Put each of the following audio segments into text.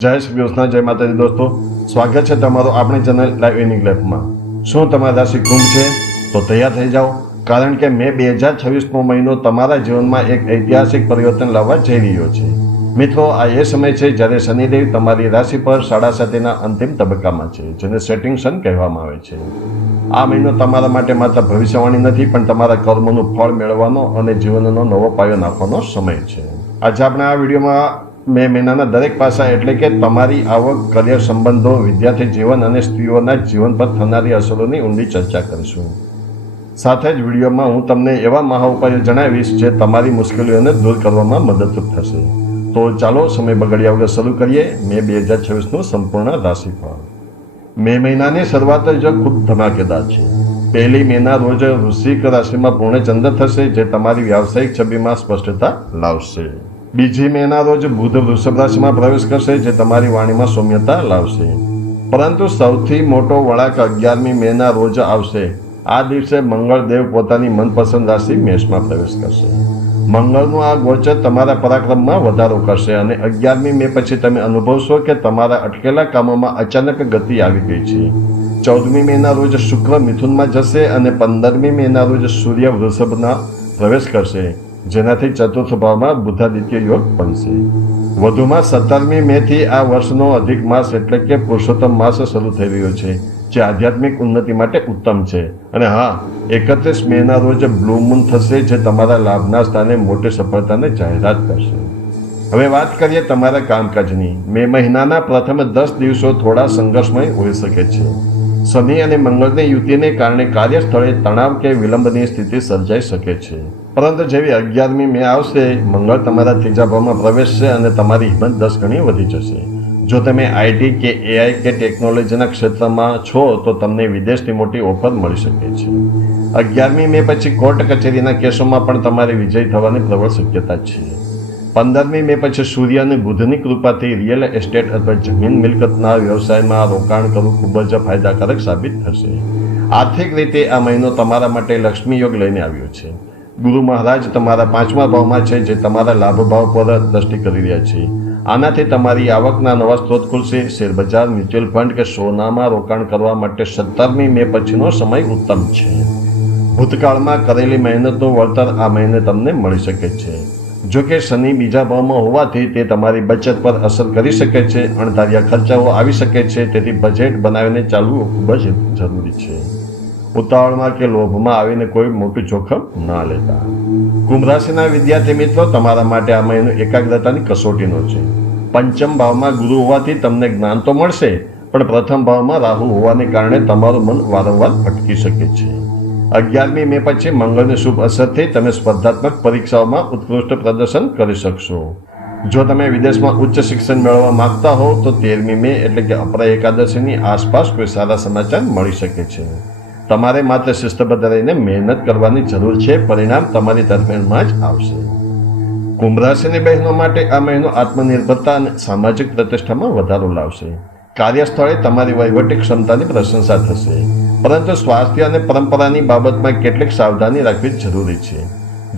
જય શ્રી કૃષ્ણ, જય માતાજી દોસ્તો, સ્વાગત છે તમારું આપણી ચેનલ લાઈવ ઇનિંગ લાઈફમાં। શું તમારી રાશિ કુંભ છે? તો તૈયાર થઈ જાઓ, કારણ કે મે 2026નો મહિનો તમારા જીવનમાં એક ઐતિહાસિક પરિવર્તન લાવવા જઈ રહ્યો છે। મિત્રો, આ એ સમય છે જ્યારે શનિદેવ તમારી રાશિ પર 7.5ના અંતિમ તબક્કામાં છે, જેને સેટિંગ સન કહેવામાં આવે છે। આ મહિનો તમારા માટે માત્ર ભવિષ્યવાણી નથી, પણ તમારા કર્મોનું ફળ મેળવવાનો અને જીવનનો નવો પાયો નાખવાનો સમય છે। આજે આપણે આ વિડીયોમાં મે મહિનાના દરેક પાસા એટલે કે તમારી આવક, કરિયર, સંબંધો, વિદ્યાર્થી જીવન અને સ્ત્રીઓના જીવન પર થનારી અસરોની ઊંડી ચર્ચા કરીશું। સાથે જ વિડીયોમાં હું તમને એવા મહા ઉપાયો જણાવીશ જે તમારી મુશ્કેલીઓને દૂર કરવામાં મદદરૂપ થશે। તો ચાલો સમય બગાડ્યા વગર શરૂ કરીએ મે 2026નું સંપૂર્ણ રાશિફળ। મે મહિનાની શરૂઆત જ ખૂબ ધમાકેદાર છે। 1 મેના રોજ વૃશ્ચિક રાશિમાં પૂર્ણ ચંદ્ર થશે, જે તમારી વ્યાવસાયિક છબીમાં સ્પષ્ટતા લાવશે। 2 મેના રોજ બુધ વૃષભ રાશિમાં પ્રવેશ કરશે, જે તમારી વાણીમાં સૌમ્યતા લાવશે। પરંતુ સૌથી મોટો વળાંક 11મી મેના રોજ આવશે। આ દિવસે મંગળદેવ પોતાની મનપસંદ રાશિ મેષમાં પ્રવેશ કરશે। મંગળનું આ ગોચર તમારા પરાક્રમમાં વધારો કરશે અને 11મી મે પછી તમે અનુભવશો કે તમારા અટકેલા કામોમાં અચાનક ગતિ આવી ગઈ છે। 14મી મેના રોજ શુક્ર મિથુનમાં જશે અને 15મી મેના રોજ સૂર્ય વૃષભમાં પ્રવેશ કરશે, જેનાથી ચતુર્થ ભાવમાં બુધાદિત્ય યોગ બનશે। વધુમાં 17મી મેથી આ વર્ષનો અધિક માસ એટલે કે પુરુષોત્તમ માસ શરૂ થઈ રહ્યો છે, જે આધ્યાત્મિક ઉન્નતિ માટે ઉત્તમ છે। અને હા, 31 મેના રોજ બ્લુ મૂન થશે, જે તમારા લાભના સ્થાને મોટી સફળતાને જાહેરાત કરશે। હવે વાત કરીએ તમારા કામકાજની। મે મહિનાના પ્રથમ 10 દિવસો થોડા સંઘર્ષમય હોઈ શકે છે। શનિ અને મંગળની યુતિને કારણે કાર્યસ્થળે તણાવ કે વિલંબની સ્થિતિ સર્જાઈ શકે છે। પરંતુ જેવી 11મી મે આવશે, મંગળ તમારા ત્રીજા ભાવમાં પ્રવેશશે અને તમારી હિંમત 10 ગણી વધી જશે। જો તમે આઈટી કે એઆઈ કે ટેકનોલોજીના ક્ષેત્રમાં છો તો તમને વિદેશથી મોટી ઓફર મળી શકે છે। 11મી મે પછી કોર્ટ કચેરીના કેસોમાં પણ તમારી વિજય થવાની પ્રબળ શક્યતા છે। 15મી મે પછી સૂર્ય અને બુધની કૃપાથી રિયલ એસ્ટેટ અથવા જમીન મિલકતના વ્યવસાયમાં રોકાણ કરવું ખૂબ જ ફાયદાકારક સાબિત થશે। આર્થિક રીતે આ મહિનો તમારા માટે લક્ષ્મી યોગ લઈને આવ્યો છે। ગુરુ મહારાજ તમારા 5મા ભાવમાં છે, જે તમારા લાભ ભાવ પર દ્રષ્ટિ કરી રહ્યા છે। આનાથી તમારી આવકના નવા સ્ત્રોત ખુલશે। શેરબજાર, મ્યુચ્યુઅલ ફંડ કે સોનામાં રોકાણ કરવા માટે 17મી મે પછીનો સમય ઉત્તમ છે। ભૂતકાળમાં કરેલી મહેનતનું વળતર આ મહિને તમને મળી શકે છે। જો કે શનિ બીજા ભાવમાં હોવાથી તે તમારી બચત પર અસર કરી શકે છે। અણધાર્યા ખર્ચાઓ આવી શકે છે, તેથી બજેટ બનાવીને ચાલવું ખૂબ જ જરૂરી છે। ઉતાવળમાં કે લોભમાં આવીને કોઈ મોટું જોખમ ના લેતા। કુંભ રાશિના વિદ્યાર્થી મિત્રો, તમારા માટે આ મહિનો એકાગ્રતાની કસોટીનો છે। પંચમ ભાવમાં ગુરુ હોવાથી તમને જ્ઞાન તો મળશે, પણ પ્રથમ ભાવમાં રાહુ હોવાને કારણે તમારું મન વારંવાર ભટકી શકે છે। 11મી મે પછી મંગળની શુભ અસરથી તમે સ્પર્ધાત્મક પરીક્ષાઓમાં ઉત્કૃષ્ટ પ્રદર્શન કરી શકશો। જો તમે વિદેશમાં ઉચ્ચ શિક્ષણ મેળવવા માંગતા હો તો 13મી મે એટલે કે અપરા એકાદશીની આસપાસ કોઈ સારા સમાચાર મળી શકે છે। તમારે માત્ર શિસ્તબદ્ધ રહીને મહેનત કરવાની જરૂર છે। પરિણામ તમારી તરફેણમાં જ આવશે। કુંભ રાશિની બહેનો માટે આ મહિનો આત્મનિર્ભરતા અને સામાજિક પ્રતિષ્ઠામાં વધારો લાવશે। કાર્યસ્થળે તમારી વહીવટી ક્ષમતાની પ્રશંસા થશે, પરંતુ સ્વાસ્થ્ય અને પરંપરાની બાબતમાં કેટલીક સાવધાની રાખવી જરૂરી છે।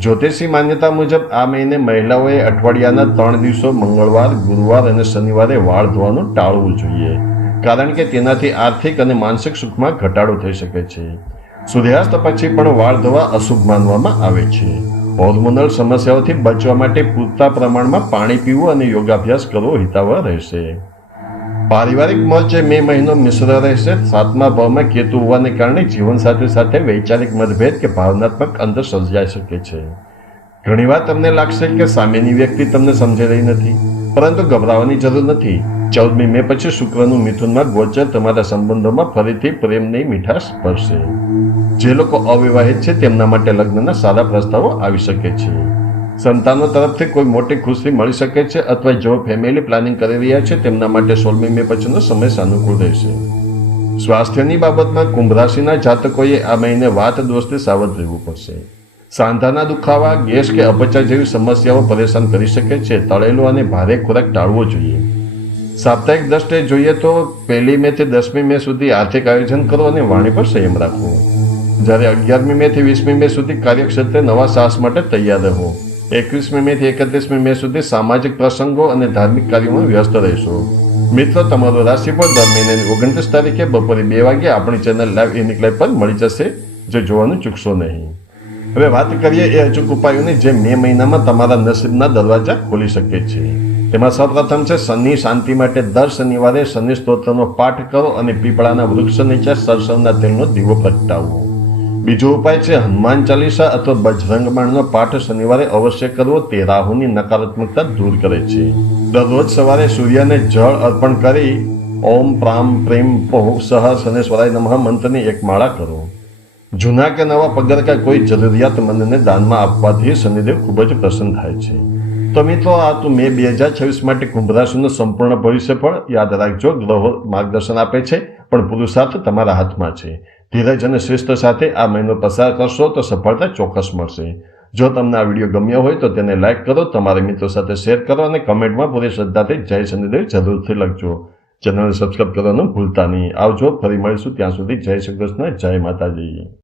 જ્યોતિષી માન્યતા મુજબ આ મહિને મહિલાઓએ અઠવાડિયાના 3 દિવસો મંગળવાર, ગુરુવાર અને શનિવારે વાળ ધોવાનું ટાળવું જોઈએ, કારણ કે તેનાથી આર્થિક અને માનસિક સુખમાં ઘટાડો થઈ શકે છે। સૂર્યાસ્ત પછી પણ વાળ ધોવા અશુભ માનવામાં આવે છે। હોર્મોનલ સમસ્યાઓથી બચવા માટે પૂરતા પ્રમાણમાં પાણી પીવું અને યોગાભ્યાસ કરવો હિતાવહ રહેશે। પારિવારિક મોરચે મે મહિનો મિશ્ર રહેશે। 7મા ભાવમાં કેતુ હોવાને કારણે જીવનસાથી સાથે વૈચારિક મતભેદ કે ભાવનાત્મક અંતર સર્જાઈ શકે છે। ઘણીવાર તમને લાગશે કે સામેની વ્યક્તિ તમને સમજી રહી નથી, પરંતુ ગભરાવાની જરૂર નથી। 14મી મે પછી શુક્રનું મિથુનમાં ગોચર તમારા સંબંધોમાં ફરીથી પ્રેમની મીઠાશ ભરશે। જે લોકો અવિવાહિત છે તેમના માટે લગ્નના સારા પ્રસ્તાવો આવી શકે છે। સંતાનો તરફથી કોઈ મોટી ખુશી મળી શકે છે, અથવા જેઓ ફેમિલી પ્લાનિંગ કરી રહ્યા છે તેમના માટે 16મી મે પછીનો સમય સાનુકૂળ રહેશે। સ્વાસ્થ્યની બાબતમાં કુંભ રાશિના જાતકોએ આ મહિને વાત દોષથી સાવધ રહેવું પડશે। સાંધાના દુખાવા, ગેસ કે અપચા જેવી સમસ્યાઓ પરેશાન કરી શકે છે। તળેલો અને ભારે ખોરાક ટાળવો જોઈએ। સાપ્તાહિક દ્રષ્ટિએ જોઈએ તો 1 મે થી 10મી મે સુધી આર્થિક આયોજન કરો અને વાણી પર સંયમ રાખવો। જ્યારે 11મી મે થી 20મી મે સુધી કાર્યક્ષેત્રે નવા સાહસ માટે તૈયાર રહો। 21મી મે થી 31મી મે સુધી સામાજિક પ્રસંગો અને ધાર્મિક કાર્યોમાં વ્યસ્ત રહેશો। મિત્રો, તમારો રાશિફળ દર મહિનાની 29 તારીખે બપોરે 2 વાગે આપણી ચેનલ લાઈવ યુનિક લાઈવ પર મળી જશે, જે જોવાનું ચૂકશો નહીં. હવે વાત કરીએ એ અચૂક ઉપાયોની જે મે મહિનામાં તમારા નસીબના દરવાજા ખોલી શકે છે. તેમાં સૌપ્રથમ છે શનિ શાંતિ માટે દર શનિવારે શનિ સ્તોત્રનો પાઠ કરો અને પીપળાના વૃક્ષ નીચે સરસવના તેલનો દીવો પ્રગટાવવો. બીજો ઉપાય છે હનુમાન ચાલીસા અથવા બજરંગ બાણનો પાઠ શનિવારે અવશ્ય કરવો. તે રાહુની નકારાત્મકતા દૂર કરે છે. દરરોજ સવારે સૂર્યને જળ અર્પણ કરી ઓમ પ્રામ પ્રેમ પોહ સહ શનેશ્વરાય નમઃ મંત્રની એક માળા કરો. જૂના કે નવા પગરખાં કોઈ જરૂરિયાતમંદને દાનમાં આપવાથી શનિદેવ ખૂબ જ પ્રસન્ન થાય છે. તો મિત્રો, આ તો મે 2026 માટે કુંભ રાશિનું સંપૂર્ણ ભવિષ્યફળ. યાદ રાખજો, ગ્રહો માર્ગદર્શન આપે છે, પણ પુરુષાર્થ તમારા હાથમાં છે. ધીરજ અને શિસ્ત સાથે આ મહિનો પસાર કરશો તો સફળતા ચોક્કસ મળશે. જો તમને આ વિડીયો ગમ્યો હોય તો તેને લાઈક કરો, તમારા મિત્રો સાથે શેર કરો અને કમેન્ટમાં પૂરી શ્રદ્ધાથી જય શનિદેવ જરૂરથી લખજો. ચેનલને સબસ્ક્રાઈબ કરવાનું ભૂલતા નહીં. આવજો, ફરી મળીશું. ત્યાં સુધી જય શ્રી કૃષ્ણ, જય માતાજી.